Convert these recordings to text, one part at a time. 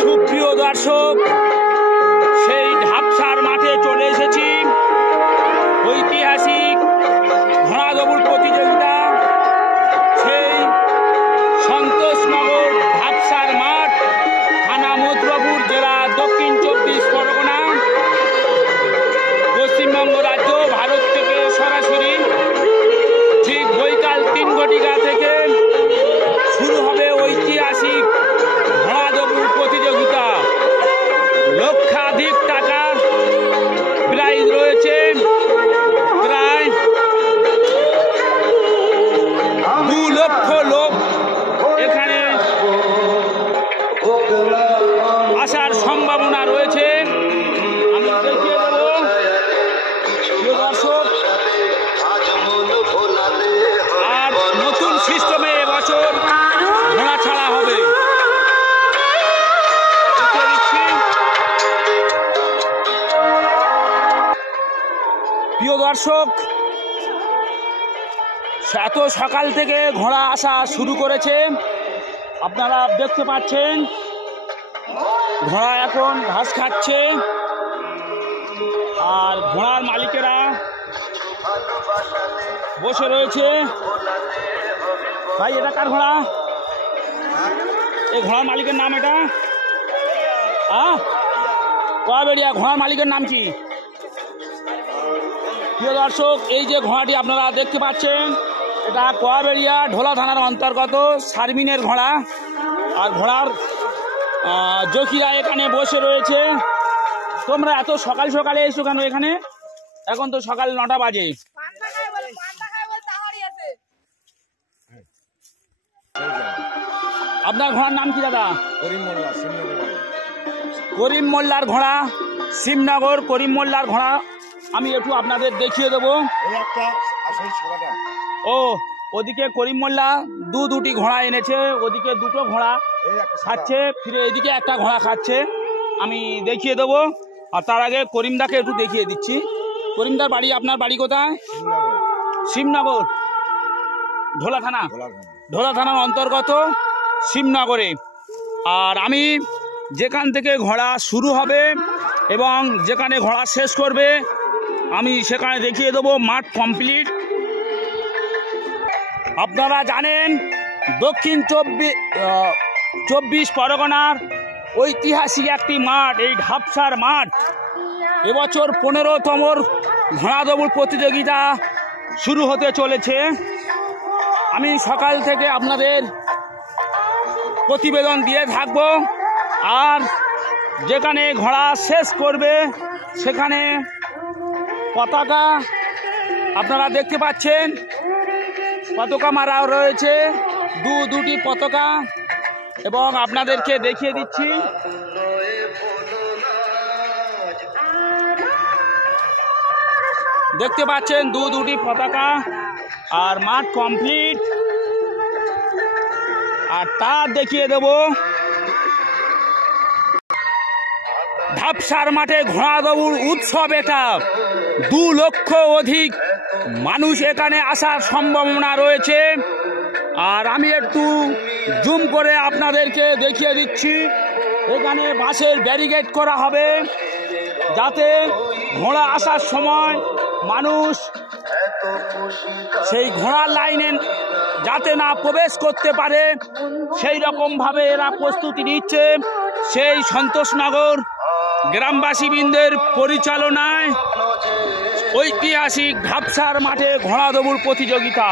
সুপ্রিয় দর্শক, সেই ঢাপসার মাঠে চলে এসেছি। ঐতিহাসিক ঘোড়া দৌড় প্রতিযোগিতা, সেই সন্তোষনগর ঢাপসার মাঠ, থানা মথুরাপুর, জেলা দক্ষিণ 24 পরগনা, পশ্চিমবঙ্গ রাজ্য, ভারত থেকে সরাসরি ঠিক বৈকাল 3 ঘটিকা থেকে শুরু হবে ঐতিহাসিক ঘোড়া দৌড় প্রতিযোগিতা। লক্ষাধিক টাকা প্রাইজ রয়েছে, প্রায় 2 লক্ষ লোক এখানে আসার সম্ভাবনা রয়েছে। আমি দেখিয়ে দেব দর্শক। আর নতুন সিস্টেমে এবছর ঘোড়া ছাড়া হবে। প্রিয় দর্শক, এত সকাল থেকে ঘোড়া আসা শুরু করেছে, আপনারা দেখতে পাচ্ছেন। ঘোড়া এখন ঘাস খাচ্ছে আর ঘোড়ার মালিকেরা বসে রয়েছে। ভাই, এটা কার ঘোড়া? এই ঘোড়ার মালিকের নাম এটা? কয়াবেড়িয়া। ঘোড়ার মালিকের নাম কি? প্রিয় দর্শক, এই যে ঘোড়াটি আপনারা দেখতে পাচ্ছেন, এটা কয়াবেড়িয়া ঢোলা থানার অন্তর্গত শারমিনের ঘোড়া। আর ঘোড়ার জকিরা এখানে বসে রয়েছে। তোমরা এত সকাল সকালে এসো কেন এখানে? এখন তো সকাল 9টা বাজে। আপনার ঘোড়ার নাম কি দাদা? করিম মোল্লার ঘোড়া, শিবনগর করিম মোল্লার ঘোড়া। আমি একটু আপনাদের দেখিয়ে দেবো। ও, ওদিকে করিম মোল্লা দুটি ঘোড়া এনেছে, ওদিকে 2টো ঘোড়া খাচ্ছে, ফিরে এদিকে একটা ঘোড়া খাচ্ছে। আমি দেখিয়ে দেবো। আর তার আগে করিমদাকে একটু দেখিয়ে দিচ্ছি। করিমদার বাড়ি, আপনার বাড়ি কোথায়? শিবনগর, ঢোলা থানা, ঢোলা থানার অন্তর্গত শিবনগরে। আর আমি যেখান থেকে ঘোড়া শুরু হবে এবং যেখানে ঘোড়া শেষ করবে আমি সেখানে দেখিয়ে দেবো। মাঠ কমপ্লিট। আপনারা জানেন, দক্ষিণ 24 পরগনার ঐতিহাসিক একটি মাঠ, এই ঢাপসার মাঠ। এবছর 15তম ঘোড়া দৌড় প্রতিযোগিতা শুরু হতে চলেছে। আমি সকাল থেকে আপনাদের প্রতিবেদন দিয়ে থাকব। আর যেখানে ঘোড়া শেষ করবে সেখানে পতাকা আপনারা দেখতে পাচ্ছেন, পতাকা মারা রয়েছে, দুটি পতাকা। এবং আপনাদেরকে দেখিয়ে দিচ্ছি, দেখতে পাচ্ছেন দুটি পতাকা। আর মাঠ কমপ্লিট। আর তার দেখিয়ে দেব ঢাপসার মাঠে ঘোড়া দৌড় উৎসব। এটা 2 লক্ষ অধিক মানুষ এখানে আসার সম্ভাবনা রয়েছে। আর আমি একটু জুম করে আপনাদেরকে দেখিয়ে দিচ্ছি। এখানে বাঁশের ব্যারিকেড করা হবে, যাতে ঘোড়া আসার সময় মানুষ সেই ঘোড়ার লাইনে যাতে না প্রবেশ করতে পারে, সেই রকম ভাবে এরা প্রস্তুতি নিচ্ছে। সেই সন্তোষনগর গ্রামবাসীবৃন্দের পরিচালনায় ঐতিহাসিক ঢাপসার মাঠে ঘোড়া দৌড় প্রতিযোগিতা।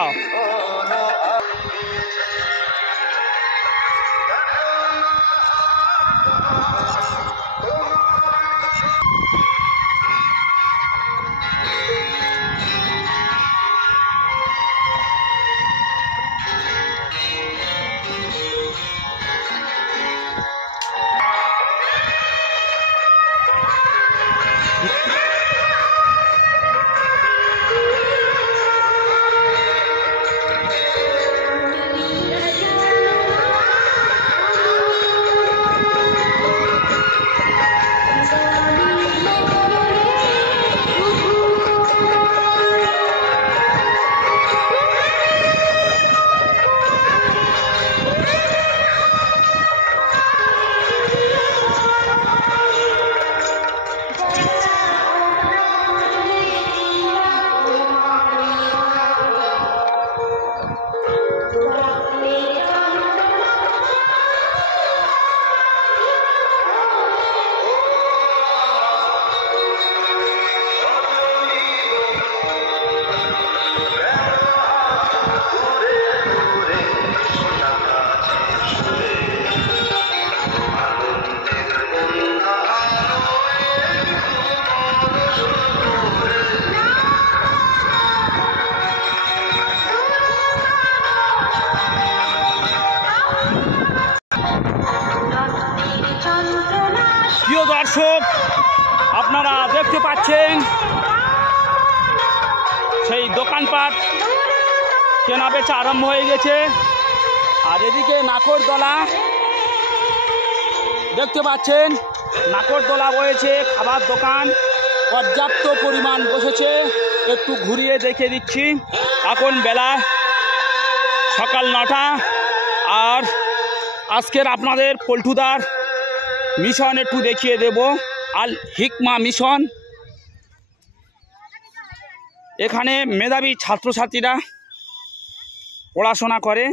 দর্শক, আপনারা দেখতে পাচ্ছেন সেই দোকানপাট কেনা বেচা আরম্ভ হয়ে গেছে। আর এদিকে নাকরদোলা দেখতে পাচ্ছেন, নাকরদোলা রয়েছে, খাবার দোকান পর্যাপ্ত পরিমাণ বসেছে। একটু ঘুরিয়ে দেখে দিচ্ছি। এখন বেলা সকাল 9টা। আর আজকের আপনাদের পল্টুদার মিশন একটু দেখিয়ে দেব, আল হিকমা মিশন। এখানে মেধাবী ছাত্রছাত্রীরা পড়াশোনা করে।